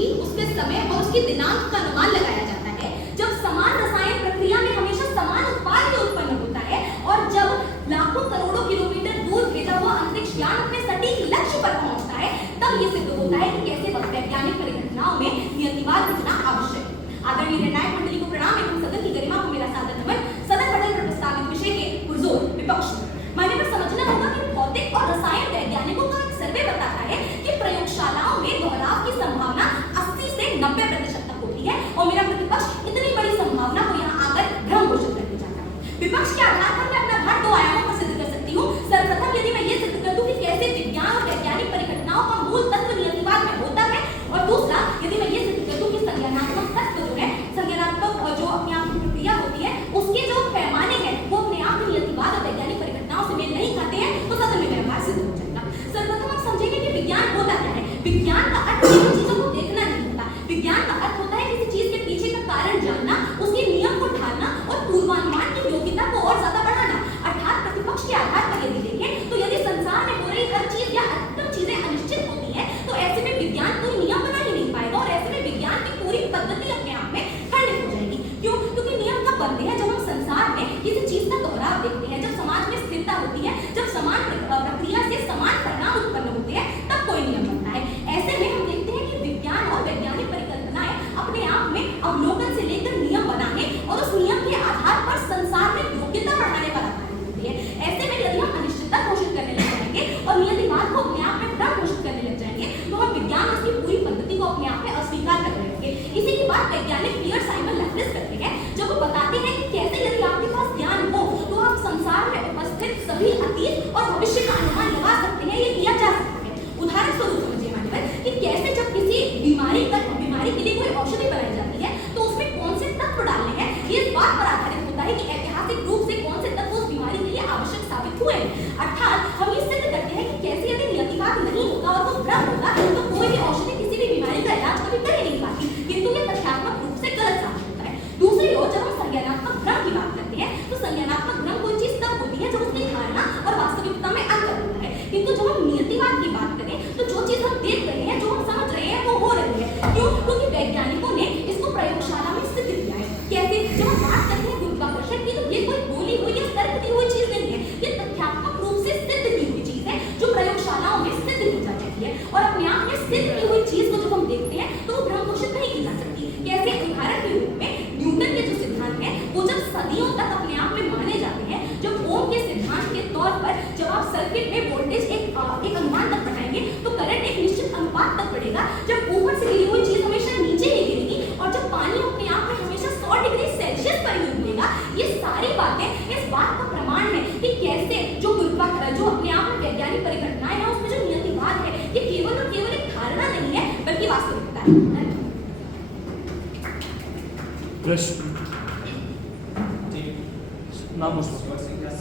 तिथि, उसके समय और उसके दिनांक का अनुमान लगाया जाता है। जब समान रसायन प्रक्रिया में हमेशा समान उत्पाद ही उत्पन्न होता है और जब लाखों करोड़ों किलोमीटर दूर भेजा हुआ अंतरिक्ष यान अपने सटीक लक्ष्य पर पहुंचता है, तब ये सिद्ध होता है कि कैसे वैज्ञानिक परिघटनाओं में नियतिवाद होना आवश्यक है। आदरणीय निर्णायक मंडली को प्रणाम एवं सदन की गरिमा को मेरा सादर नमन। सदन पटल पर प्रस्तावित विषय के पुरजोर विपक्ष माने पर समझना होगा कि भौतिक और रसायन वैज्ञानिकों का एक सर्वे बताता है कि प्रयोगशालाओं में दोहराव की संभावना 80 से 90% तक होती है और मेरा प्रतिपक्ष इतनी बड़ी संभावना को यहाँ आकर भ्रम घोषित करके जाता है। विपक्ष के आधार पर मैं अपना भार 2 आयामों पर सिद्ध कर सकती हूँ। सर्वप्रथम यदि मैं ये सिद्ध कर दूं कि कैसे विज्ञान और वैज्ञानिक परिघटनाओं का मूल तत्व नियतिवाद में होता है, और दूसरा यदि मैं ये सिद्ध कर दूं कि संज्ञानात्मक तत्व जो है, संज्ञानात्मक जो अपने आप की प्रक्रिया होती है, उसके जो पैमाने हैं वो अपने आप में नियतिवाद और वैज्ञानिक परिघटनाओं से मेल नहीं खाते हैं, तो सदन में मेरा भार सिद्ध हो जाएगा। सर्वप्रथम आप समझेंगे कि विज्ञान होता क्या है। विज्ञान का अर्थ किसी चीजों को देखना नहीं होता। विज्ञान का अर्थ होता है किसी चीज के पीछे का कारण जानना, उसके नियम को ढालना और पूर्वानुमान की योग्यता को और ज्यादा बढ़ाना। अर्थात प्रतिपक्ष के आधार पर यदि देखें तो यदि संसार में हो रही हर चीज या अधिकतम चीजें अनिश्चित होती है, तो ऐसे में विज्ञान कोई नियम बना ही नहीं पाएगा और ऐसे में विज्ञान की पूरी पद्धति अपने आप में खंडित हो जाएगी। क्यों? क्योंकि नियम कब बनते हैं? जब हम संसार में किसी चीज का दोहराव देखते हैं, जब समाज में स्थिरता होती है, जब समान प्रक्रिया से समान परिणाम उत्पन्न होते हैं, तब कोई नियम बनता है। ऐसे में हम देखते हैं कि विज्ञान और वैज्ञानिक परिकल्पनाएं अपने आप में अवलोकन से लेकर नियम बनाने और उस नियम के आधार पर संसार में योग्यता बढ़ाने पर आधारित होती है। ऐसे में यदि हम अनिश्चितता घोषित करने लग जाएंगे और नियतिवाद को अपने आप में भ्रम घोषित करने लग जाएंगे, तो हम विज्ञान उसकी पूरी पद्धति को अपने आप में अस्वीकार करने लगेंगे। इसी की बात वैज्ञानिक पियर साइमन लैफ्रेस करते हैं, जब वो बताते हैं कि कैसे यदि आपके पास ज्ञान हो तो आप संसार में उपस्थित सभी अतीत और भविष्य का अनुमान लगा सकते हैं। ये किया जा सकता है। उदाहरण स्वरूप समझिए मान्यवर कि कैसे जब किसी बीमारी के लिए कोई औषधि बनाई जाती है तो उसमें कौन से तत्व डालने हैं, ये इस बात पर आधारित होता है कि ऐतिहासिक रूप से कौन से तत्व उस बीमारी के लिए आवश्यक साबित हुए हैं। अर्थात हम ये सिद्ध करते हैं कि कैसे यदि नियतिवाद नहीं होगा और वो भ्रम होगा तो कोई भी औषधि किसी भी बीमारी का इलाज कभी कर ही नहीं पाती, किंतु ये तथ्यात्मक रूप से गलत साबित होता है। दूसरी ओर जब हम संज्ञानात्मक भ्रम की बात करते हैं तो संज्ञानात्मक भ्रम कोई चीज तब होती है जब उसकी धारणा और वास्तविकता में अंतर होता है, किंतु जब हम नियतिवाद की बात करें तो जो चीज हम देख रहे हैं, जो हम समझ रहे हैं, वो हो रही है। क्यों? क्योंकि वैज्ञानिकों ने इसको प्रयोगशाला में सिद्ध किया है। कैसे? जब हम बात करते हैं गुरुत्वाकर्षण की, तो ये कोई बोली हुई या तर्क दी हुई चीज नहीं है, ये तथ्यात्मक रूप से सिद्ध की हुई चीज है जो प्रयोगशालाओं में सिद्ध की जा सकती है। और अपने आप में सिद्ध की हुई चीज को जब हम देखते हैं तो वो भ्रम घोषित नहीं की जा सकती। कैसे? उदाहरण के रूप में न्यूटन के जो सिद्धांत हैं वो जब सदियों तक अपने आप में माने जाते हैं, जब ओम के सिद्धांत के तौर पर जब आप सर्किट में वोल्टेज एक अनुमान तक बढ़ाएंगे तो करंट एक निश्चित अनुपात तक बढ़ेगा। जब ऊपर से गिरी हुई चीज हमेशा नीचे ही गिरेगी और जब पानी अपने आप में हमेशा 100 डिग्री सेल्सियस पर ही उबलेगा। ये सारी बातें इस बात का प्रमाण है कि कैसे जो अपने आप में वैज्ञानिक परिघटनाएं हैं उसमें जो नियतिवाद है ये केवल और केवल एक धारणा नहीं है बल्कि वास्तविकता है। प्रश्न नाम